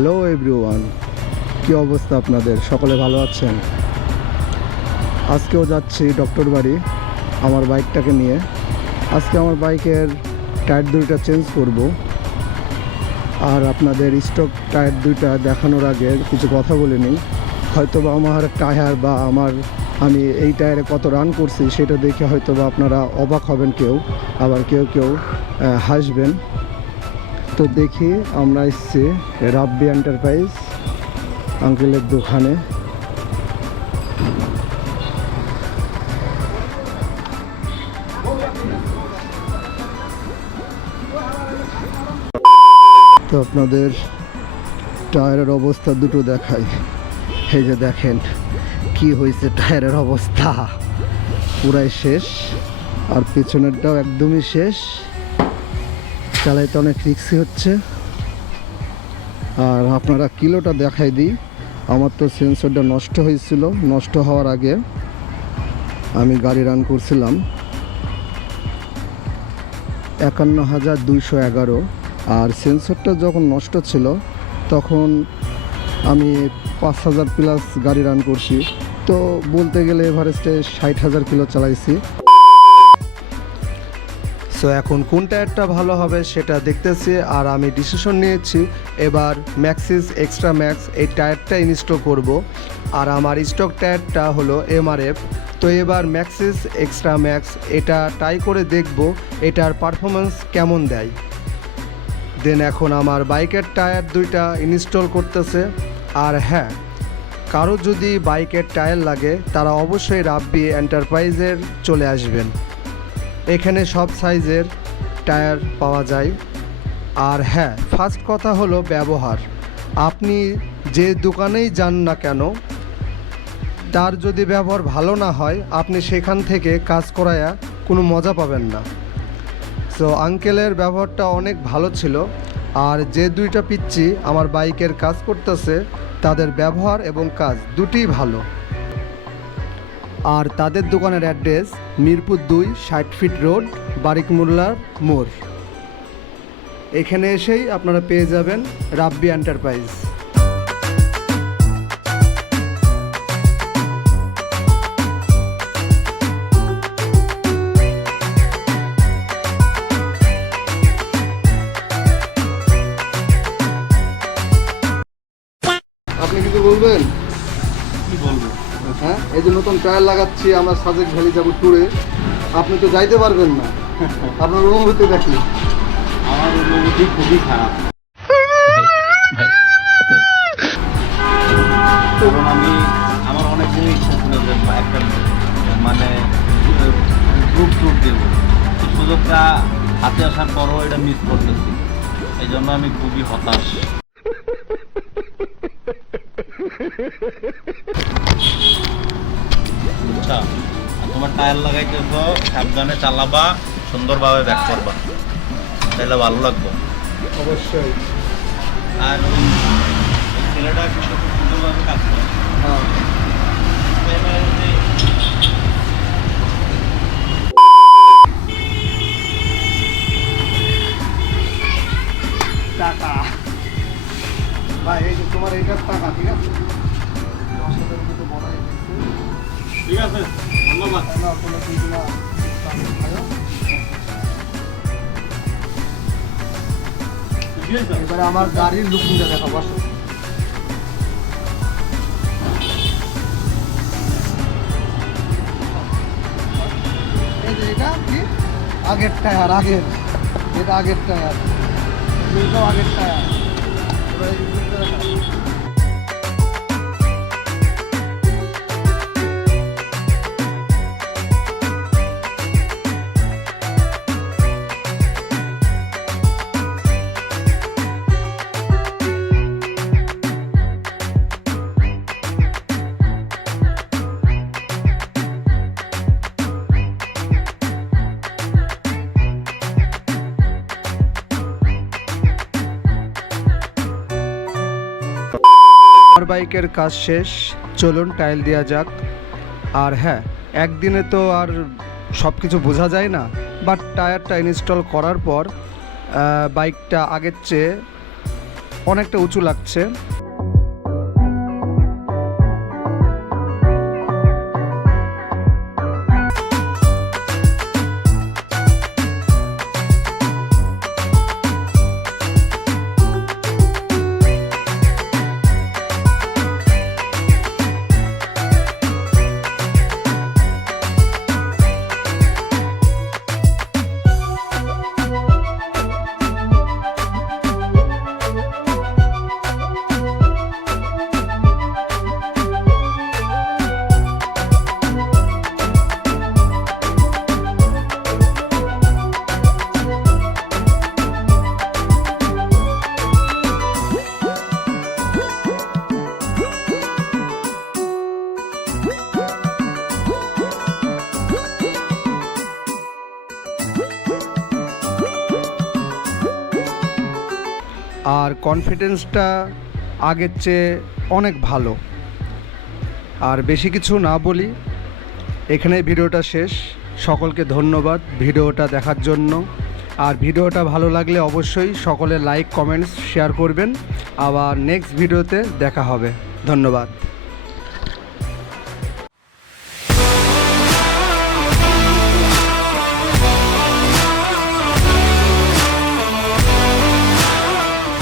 Hello everyone, কি অবস্থা আপনাদের? সকলে ভালো আছেন? আজকেও যাচ্ছি ডক্টর বাড়ি আমার বাইকটাকে নিয়ে। আজকে আমার বাইকের টায়ার দুইটা চেঞ্জ করব, আর আপনাদের স্টক টায়ার দুইটা দেখানোর আগে কিছু কথা বলে নিই। হয়তো বা আমার টায়ার বা আমি এই টায়ারে কত রান করছি সেটা দেখে হয়তো বা আপনারা অবাক হবেন, কেউ আবার কেউ হাসবেন। তো দেখি, আমরা এসেছি রাব্বি এন্টারপ্রাইজ আঙ্কেলের দোকানে। তো আপনাদের টায়ারের অবস্থা দুটো দেখাই। এই যে দেখেন কি হয়েছে, টায়ারের অবস্থা পুরাই শেষ, আর পেছনেরটাও একদমই শেষ। চালাইতে অনেক রিস্কি হচ্ছে। আর আপনারা কিলোটা দেখাই দিই। আমার তো সেন্সরটা নষ্ট হয়েছিল, নষ্ট হওয়ার আগে আমি গাড়ি রান করছিলাম 51,211, আর সেন্সরটা যখন নষ্ট ছিল তখন আমি 5,000 প্লাস গাড়ি রান করছি। তো বলতে গেলে এভারেস্টে 60,000 কিলো চালাইছি। সো এখন কোন টায়ারটা ভালো হবে সেটা দেখতেছি, আর আমি ডিসিশন নিয়েছি এবার ম্যাক্সিস এক্সট্রাম্যাক্স এই টায়ারটা ইনস্টল করব। আর আমার স্টক টায়ারটা হলো MRF। তো এবার ম্যাক্সিস এক্সট্রাম্যাক্স এটা ট্রাই করে দেখব এটার পারফরমেন্স কেমন দেয়। দেন এখন আমার বাইকের টায়ার দুইটা ইনস্টল করতেছে। আর হ্যাঁ, কারো যদি বাইকের টায়ার লাগে তারা অবশ্যই রাব্বি এন্টারপ্রাইজের চলে আসবেন। এখানে সব সাইজের টায়ার পাওয়া যায়। আর হ্যাঁ, ফার্স্ট কথা হলো ব্যবহার। আপনি যে দোকানেই যান না কেন, তার যদি ব্যবহার ভালো না হয় আপনি সেখান থেকে কাজ করায়া কোনো মজা পাবেন না। সো আঙ্কেলের ব্যবহারটা অনেক ভালো ছিল। আর যে দুইটা পিচ্চি আমার বাইকের কাজ করতেছে তাদের ব্যবহার এবং কাজ দুটিই ভালো। আর তাদের দোকানের অ্যাড্রেস মিরপুর 2, 60 ফিট রোড, বারিক মোল্লার মোড়। এখানে এসেই আপনারা পেয়ে যাবেন রাব্বি এন্টারপ্রাইজ। আপনি কিছু বলবেন? কি বলবো? হ্যাঁ, এই যে নতুন টায়ার লাগাচ্ছি, আমরা সাজেক ভ্যালি যাবো ট্যুরে। আপনি তো যাইতে পারবেন না, আপনার অনুভূতি দেখি। আমার অনুভূতি খুবই খারাপ, কারণ আমার অনেক দিনই ইচ্ছা ছিল যে একটা গ্রুপ ট্যুর দেবো। সুযোগটা হাতে আসার পরও এটা মিস করতেছি, এই জন্য আমি খুবই হতাশ। আচ্ছা, তোমার টায়ার লাগাইতেছ, সাবধানে চালাবা, সুন্দরভাবে ব্যাক করবা, তাহলে ভালো লাগবে অবশ্যই। আর ওই ছেলেটা কিন্তু খুব সুন্দরভাবে কাজ করে। টাকা ভাই, এই যে তোমার এইটার টাকা, ঠিক আছে? ঠিক আছে, ধন্যবাদ। এবারে আমার গাড়ির লুকিংটা দেখাবো, আসো। এই যে এটা কি আগের টায়ার, এটা আগের টায়ার, এটাও আগের টায়ার। এবারে এই লুকিংটা দেখাবো। আমার বাইকের কাজ শেষ, চলুন টাইল দেওয়া যাক। আর হ্যাঁ, একদিনে তো আর সব কিছু বোঝা যায় না, বাট টায়ারটা ইনস্টল করার পর বাইকটা আগের চেয়ে অনেকটা উঁচু লাগছে। আর কনফিডেন্সটা আগের চেয়ে অনেক ভালো। আর বেশি কিছু না বলি, এখানে ভিডিওটা শেষ। সকলকে ধন্যবাদ ভিডিওটা দেখার জন্য। আর ভিডিওটা ভালো লাগলে অবশ্যই সকলে লাইক কমেন্টস শেয়ার করবেন। আবার নেক্সট ভিডিওতে দেখা হবে। ধন্যবাদ।